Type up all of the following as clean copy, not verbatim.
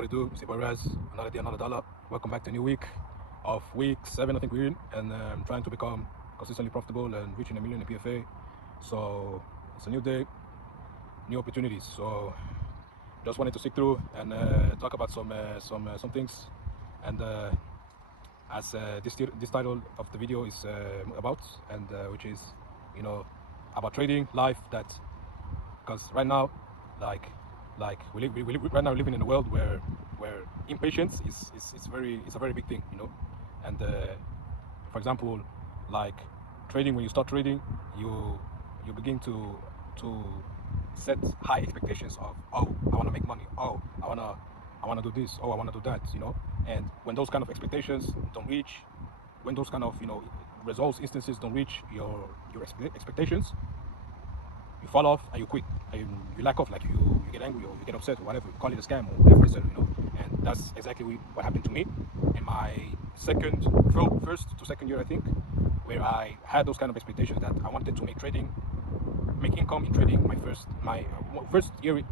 What it do? It's your boy Raez. Another day, another dollar. Welcome back to a new week of week 7, I think we're in, and I'm trying to become consistently profitable and reaching a million in PFA. So it's a new day, new opportunities. So just wanted to stick through and talk about some things. And as this title of the video is about, and which is about trading life. That because right now, we live right now living in a world where impatience is a very big thing, and for example, like trading, when you start trading, you begin to set high expectations of, oh, I want to make money, oh, I want to do this, oh, I want to do that, and when those kind of expectations don't reach, when those kind of results instances don't reach your expectations, you fall off and you quit, and you lack off, like you get angry or you get upset or whatever, you call it a scam or whatever it is, and that's exactly what happened to me in my first to second year, I think, where I had those kind of expectations that I wanted to make income in trading. My first year,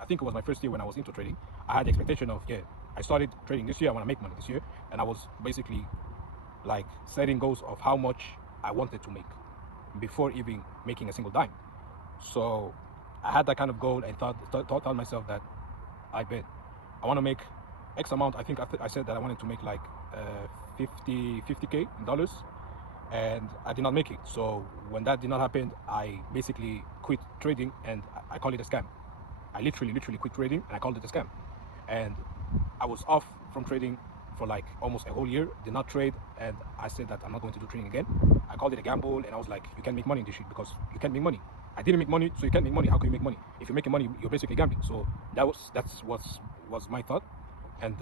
I think it was my first year when I was into trading. I had the expectation of, yeah, I started trading this year, I want to make money this year, and I was basically like setting goals of how much I wanted to make before even making a single dime. So I had that kind of goal and thought myself that I bet I want to make X amount. I think I said that I wanted to make like 50K dollars, and I did not make it. So when that did not happen, I basically quit trading, and I call it a scam. I literally quit trading and I called it a scam. And I was off from trading for like almost a whole year, did not trade, and I said that I'm not going to do trading again. I called it a gamble, and I was like, you can't make money in this shit because you can't make money. I didn't make money, so you can't make money. How can you make money? If you're making money, you're basically gambling. So that's was my thought, and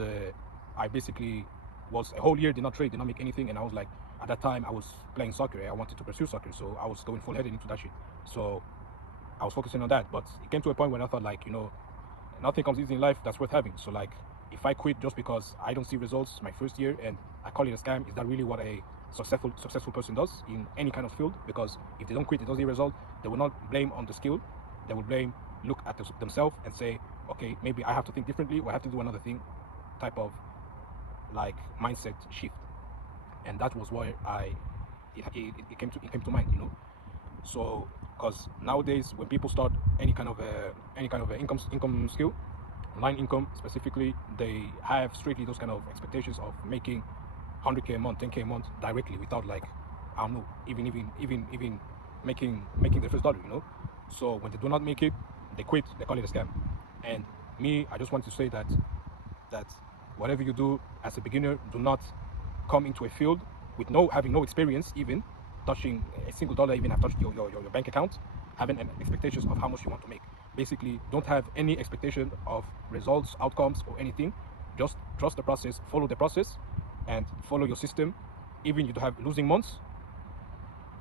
I basically was a whole year, did not trade, did not make anything, and I was like, at that time I was playing soccer. I wanted to pursue soccer, so I was going full headed into that shit. So I was focusing on that, but it came to a point when I thought, like, nothing comes easy in life that's worth having. So like, if I quit just because I don't see results my first year and I call it a scam, is that really what a successful person does in any kind of field? Because if they don't quit, it doesn't see result, they will not blame on the skill, they will look at themselves and say, okay, maybe I have to think differently, or I have to do another thing, type of like mindset shift. And that was why it came to mind, So because nowadays when people start any kind of income skill, online income specifically, they have strictly those kind of expectations of making 100K a month, 10K a month directly, without, like, I don't know, even making their first dollar, So when they do not make it, they quit, they call it a scam. And me, I just want to say that whatever you do as a beginner, do not come into a field with having no experience, even touching a single dollar, even have touched your bank account, having an expectations of how much you want to make. Basically, don't have any expectation of results, outcomes, or anything. Just trust the process, follow the process, and follow your system. Even you have losing months,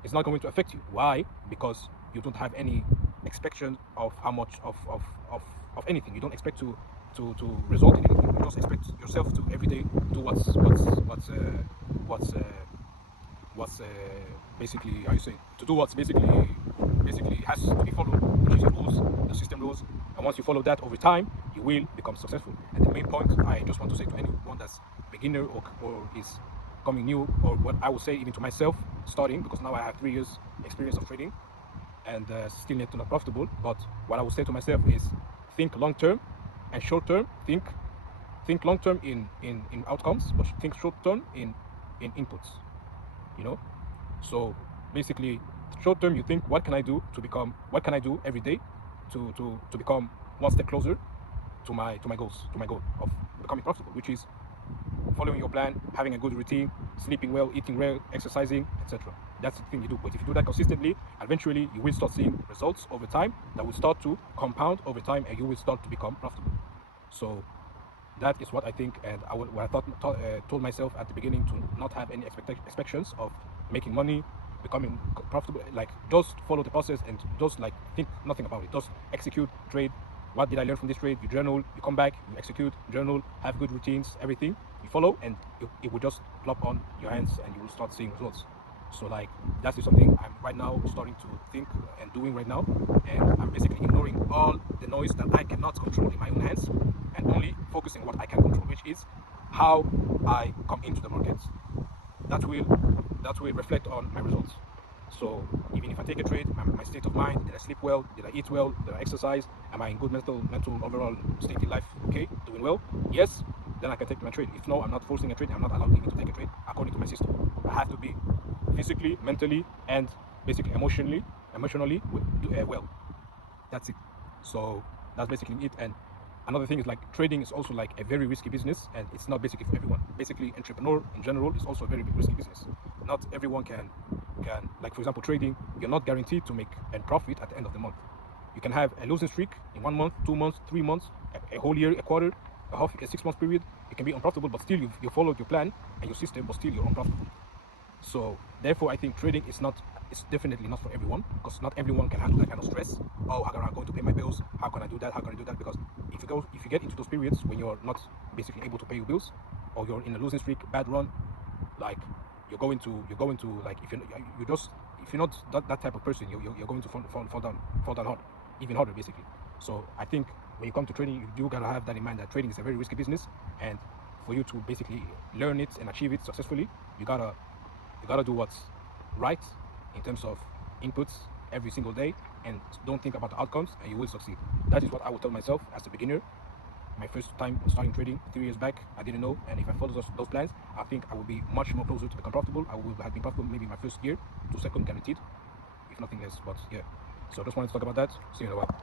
it's not going to affect you. Why? Because you don't have any expectation of how much of anything. You don't expect to result in anything. You just expect yourself to every day do what's basically, how you say, to do what's basically has to be followed, which is the rules, the system rules. And once you follow that over time, you will become successful. And the main point I just want to say to anyone that's beginner or is coming new, or what I would say even to myself starting, because now I have 3 years experience of trading and still yet not profitable, but what I would say to myself is think long term and short term. Think long term in outcomes, but think short term in inputs, So basically, short term, you think, what can I do every day to become one step closer to my goal of becoming profitable, which is following your plan, having a good routine, sleeping well, eating well, exercising, etc. That's the thing you do. But if you do that consistently, eventually you will start seeing results over time that will start to compound over time, and you will start to become profitable. So that is what I think, and what I told myself at the beginning, to not have any expectations of making money, becoming profitable. Like, just follow the process and just like think nothing about it. Just execute, trade. What did I learn from this trade? You journal, you come back, you execute, journal, have good routines, everything. You follow, and it will just plop on your hands, and you will start seeing results. So like, that's something I'm right now starting to think and doing right now, and I'm basically ignoring all the noise that I cannot control in my own hands, and only focusing on what I can control, which is how I come into the markets. That will reflect on my results. So even if I take a trade, my state of mind, did I sleep well, did I eat well, did I exercise, am I in good mental overall state in life, okay, doing well, yes, then I can take my trade. If no, I'm not forcing a trade, I'm not allowed even to take a trade according to my system. I have to be physically, mentally, and basically emotionally well. That's it. So that's basically it. And another thing is, like, trading is also like a very risky business, and it's not basically for everyone. Basically, entrepreneur in general is also a very risky business. Not everyone can like, for example, trading, you're not guaranteed to make a profit at the end of the month. You can have a losing streak in 1 month, 2 months, 3 months, a whole year, a quarter, a 6 month period. You can be unprofitable, but still you followed your plan and your system, but still you're unprofitable. So therefore, I think trading is definitely not for everyone, because not everyone can handle that kind of stress. Oh, how am I going to pay my bills? How can I do that? How can I do that? Because if you get into those periods when you're not basically able to pay your bills, or you're in a losing streak, bad run, like you're going to like, if you're not that type of person, you're going to fall down hard, even harder basically. So I think when you come to trading, you do gotta have that in mind, that trading is a very risky business, and for you to basically learn it and achieve it successfully, you gotta do what's right in terms of inputs every single day, and don't think about the outcomes, and you will succeed. That is what I would tell myself as a beginner. My first time starting trading 3 years back, I didn't know, and if I followed those plans, I think I would be much more closer to become profitable. I would have been profitable maybe my first year to second, guaranteed, if nothing less. But yeah, so just wanted to talk about that. See you in a while.